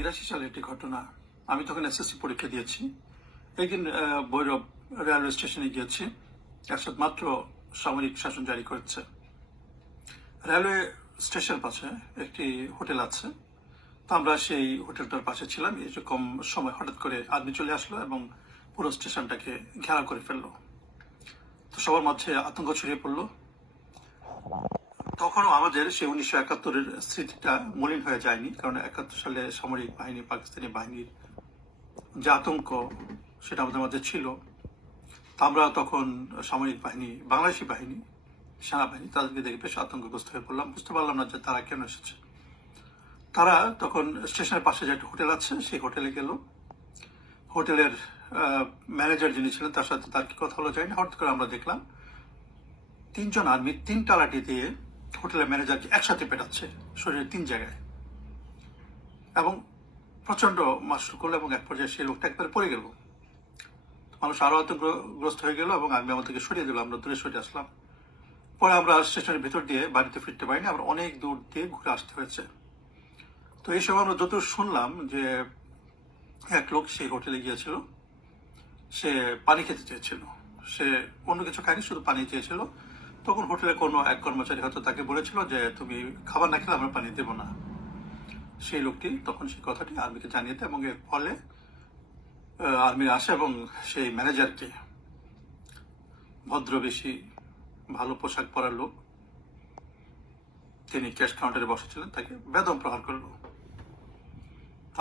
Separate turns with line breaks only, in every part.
বিরাশি সালে একটি ঘটনা আমি তখন এসএসসি পরীক্ষা দিয়েছি। একদিন ভৈরব রেলওয়ে স্টেশনে গিয়েছি। একসাথে মাত্র সামরিক শাসন জারি করেছে। রেলওয়ে স্টেশন পাশে একটি হোটেল আছে। তো আমরা সেই হোটেলটার পাশে ছিলাম। এরকম সময় হঠাৎ করে আর্মি চলে আসলো এবং পুরো স্টেশনটাকে ঘেরাও করে ফেলল। তো সবার মাঝে আতঙ্ক ছড়িয়ে পড়ল। তখনও আমাদের সেই উনিশশো একাত্তরের স্মৃতিটা মলিন হয়ে যায়নি, কারণ একাত্তর সালে সামরিক বাহিনী, পাকিস্তানি বাহিনীর যে আতঙ্ক সেটা আমাদের মাঝে ছিল। আমরা তখন সামরিক বাহিনী, বাংলাদেশি বাহিনী, সেনাবাহিনী, তাদেরকে দেখে বেশ আতঙ্কগ্রস্ত হয়ে পড়লাম। বুঝতে পারলাম না যে তারা কেন এসেছে। তারা তখন স্টেশনের পাশে যে একটা হোটেল আছে, সেই হোটেলে গেল। হোটেলের ম্যানেজার যিনি ছিলেন, তার সাথে তার কি কথা হলো যায়নি হঠাৎ করে আমরা দেখলাম, তিনজন আর্মি তিন টালাটি দিয়ে হোটেলের ম্যানেজারকে একসাথে পেটাচ্ছে শরীরের তিন জায়গায়। এবং প্রচণ্ড মাস্টার করল এবং এক পর্যায়ে সেই লোকটা একবারে পড়ে গেল। মানুষ আরও আতঙ্কগ্রস্ত হয়ে গেল এবং আর্মি আমাদেরকে সরিয়ে দিল আমরা দূরে সরে আসলাম। পরে আমরা স্টেশনের ভিতর দিয়ে বাড়িতে ফিরতে পারিনি আমরা অনেক দূর দিয়ে ঘুরে আসতে হয়েছে। তো এই সময় আমরা যত শুনলাম যে এক লোক সেই হোটেলে গিয়েছিল, সে পানি খেতে চেয়েছিল। সে অন্য কিছু খায়নি, শুধু পানি চেয়েছিল। তখন হোটেলে কোনো এক কর্মচারী হয়তো তাকে বলেছিল যে, তুমি খাবার না খেলে আমরা পানি দেবো না। সেই লোকটি তখন সেই কথাটি আর্মিকে জানিয়ে দেয় এবং এর ফলে আর্মি আসে এবং সেই ম্যানেজারকে ভদ্র, বেশি ভালো পোশাক পরার লোক, তিনি ক্যাশ কাউন্টারে বসেছিলেন, তাকে বেদম প্রহার করল।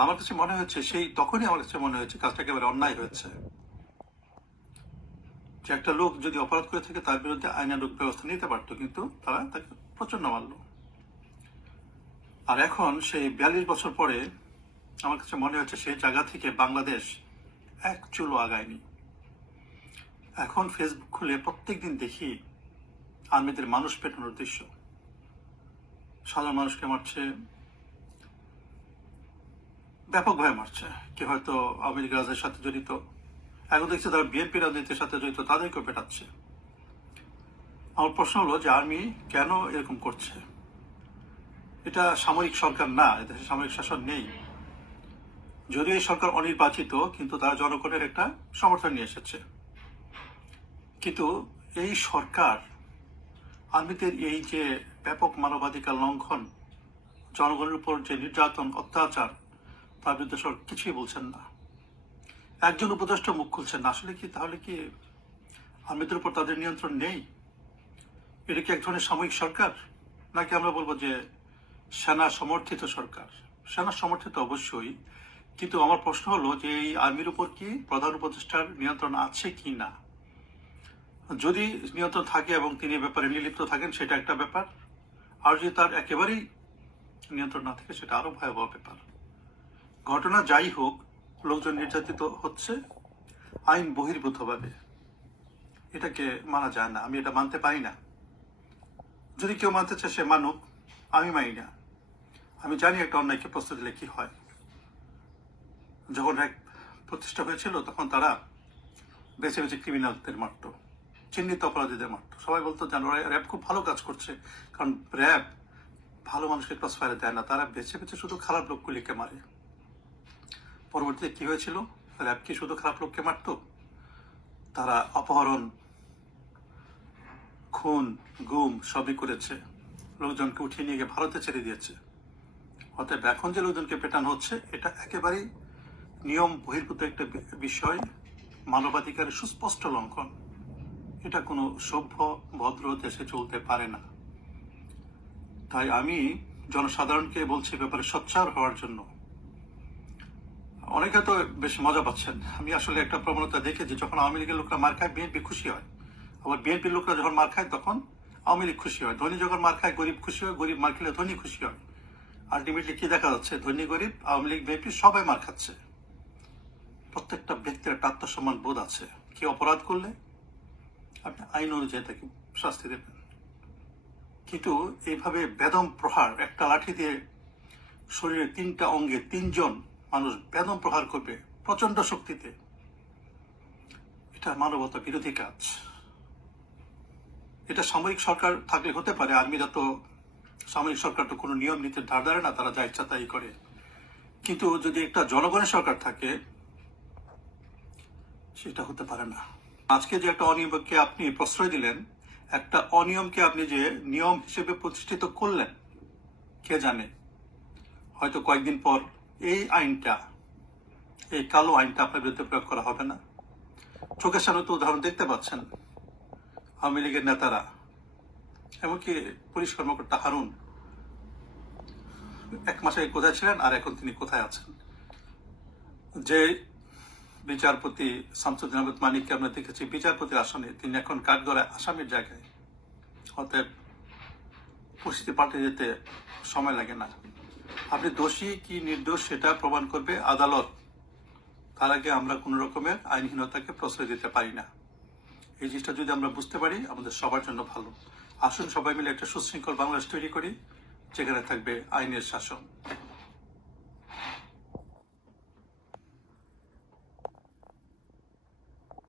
আমার কাছে মনে হচ্ছে সেই তখনই আমার কাছে মনে হয়েছে, কাজটা একেবারে অন্যায় হয়েছে। যে একটা লোক যদি অপরাধ করে থাকে, তার বিরুদ্ধে আইনানুগ ব্যবস্থা নিতে পারতো, কিন্তু তারা তাকে প্রচণ্ড মারল। আর এখন সেই বিয়াল্লিশ বছর পরে আমার কাছে মনে হচ্ছে সেই জায়গা থেকে বাংলাদেশ এক চুলো আগায়নি। এখন ফেসবুক খুলে প্রত্যেকদিন দেখি আর্মিদের মানুষ পেটানোর দৃশ্য। সাধারণ মানুষকে মারছে, ব্যাপকভাবে মারছে। কেউ হয়তো আওয়ামী রাজের সাথে জড়িত। এখন দেখছি তারা বিএনপি রাজনীতির সাথে জড়িত, তাদেরকেও পেটাচ্ছে। আমার প্রশ্ন হলো যে আর্মি কেন এরকম করছে? এটা সামরিক সরকার না এদেশে সামরিক শাসন নেই। যদিও এই সরকার অনির্বাচিত, কিন্তু তারা জনগণের একটা সমর্থন নিয়ে এসেছে। কিন্তু এই সরকার আর্মিদের এই যে ব্যাপক মানবাধিকার লঙ্ঘন, জনগণের উপর যে নির্যাতন, অত্যাচার, তার বিরুদ্ধে সরকার কিছুই বলছেন না। একজন উপদেষ্টা মুখ খুলছেন। আসলে কি, তাহলে কি আর্মিদের উপর তাদের নিয়ন্ত্রণ নেই? এটা কি এক ধরনের সাময়িক সরকার? নাকি আমরা বলব যে সেনা সমর্থিত সরকার? সেনা সমর্থিত অবশ্যই, কিন্তু আমার প্রশ্ন হলো যে এই আর্মির উপর কি প্রধান উপদেষ্টার নিয়ন্ত্রণ আছে কি না? যদি নিয়ন্ত্রণ থাকে এবং তিনি ব্যাপারে নির্লিপ্ত থাকেন, সেটা একটা ব্যাপার। আর যদি তার একেবারেই নিয়ন্ত্রণ না থাকে, সেটা আরও ভয়াবহ ব্যাপার। ঘটনা যাই হোক লোকজন নির্যাতিত হচ্ছে, আইন বহির্ভূতভাবে। এটাকে মানা যায় না, আমি এটা মানতে পারি না। যদি কেউ মানতে চায় সে মানুক, আমি মানি না। আমি জানি একটা অন্যায়কে প্রস্তুত দিলে কি হয়। যখন এক প্রতিষ্ঠা হয়েছিল, তখন তারা বেছে বেছে ক্রিমিনালদের মারত, চিহ্নিত অপরাধীদের মারত। সবাই বলতো, জানো র্যাব খুব ভালো কাজ করছে। কারণ র্যাব ভালো মানুষকে ক্রস ফায়ারে দেয় না, তারা বেছে বেছে শুধু খারাপ লোকগুলিকে মারে। পরবর্তীতে কি হয়েছিল? র্যাব কি শুধু খারাপ লোককে মারত? তারা অপহরণ, খুন, গুম সবই করেছে। লোকজনকে উঠিয়ে নিয়ে গিয়ে ভারতে ছেড়ে দিয়েছে। অতএব এখন যে লোকজনকে পেটানো হচ্ছে, এটা একেবারেই নিয়ম বহির্ভূত একটা বিষয়। মানবাধিকারের সুস্পষ্ট লঙ্ঘন। এটা কোনো সভ্য, ভদ্র দেশে চলতে পারে না। তাই আমি জনসাধারণকে বলছি ব্যাপারে সোচ্চার হওয়ার জন্য। অনেকে তো বেশ মজা পাচ্ছেন। আমি আসলে একটা প্রবণতা দেখেছি, যখন আওয়ামী লীগের লোকরা মার খায় বিএনপি খুশি হয়। আবার বিএনপির লোকরা যখন মার খায়, তখন আওয়ামী লীগ খুশি হয়। ধনী যখন মার খায়, গরিব খুশি হয়, গরিব মার খেলে ধনী খুশি হয়। আলটিমেটলি কি দেখা যাচ্ছে? ধনী, গরিব, আওয়ামী লীগ বিএনপি সবাই মার খাচ্ছে। প্রত্যেকটা ব্যক্তির একটা আত্মসম্মান বোধ আছে। কি অপরাধ করলে আপনি আইন অনুযায়ী তাকে শাস্তি দেবেন। কিন্তু এইভাবে বেদম প্রহার, একটা লাঠি দিয়ে শরীরের তিনটা অঙ্গে তিনজন মানুষ বেদম প্রহার করবে প্রচণ্ড শক্তিতে। এটা মানবতা বিরোধী কাজ। এটা সামরিক সরকার থাকলে হতে পারে আর্মিরা তো সামরিক সরকার তো কোনো নিয়ম, নীতির ধার ধারে না, তারা যা ইচ্ছা তাই করে। কিন্তু যদি একটা জনগণের সরকার থাকে, সেটা হতে পারে না। আজকে যে একটা অনিয়মকে আপনি প্রশ্রয় দিলেন, একটা অনিয়মকে আপনি যে নিয়ম হিসেবে প্রতিষ্ঠিত করলেন, কে জানে? হয়তো কয়েকদিন পর এই আইনটা, এই কালো আইনটা আপনার বিরুদ্ধে প্রয়োগ করা হবে না। চোখের সামনে তো উদাহরণ দেখতে পাচ্ছেন, আওয়ামী লীগের নেতারা, এমনকি পুলিশ কর্মকর্তা হারুন। এক মাস আগে কোথায় ছিলেন আর এখন তিনি কোথায় আছেন? যে বিচারপতি শামসুদ্দিন আহমেদ মানিককে আমরা দেখেছি, বিচারপতির আসনে তিনি এখন কাঠগড়ায় আসামির জায়গায়। অতএব পরিস্থিতি পাল্টে যেতে সময় লাগে না। আপনি দোষী কি নির্দোষ সেটা প্রমাণ করবে আদালত। তার আগে আমরা কোনো রকমের আইনহীনতাকে প্রশ্রয় দিতে পারি না। এই জিনিসটা যদি আমরা বুঝতে পারি, আমাদের সবার জন্য ভালো। আসুন সবাই মিলে একটা সুশৃঙ্খল বাংলাদেশ তৈরি করি, যেখানে থাকবে আইনের শাসন।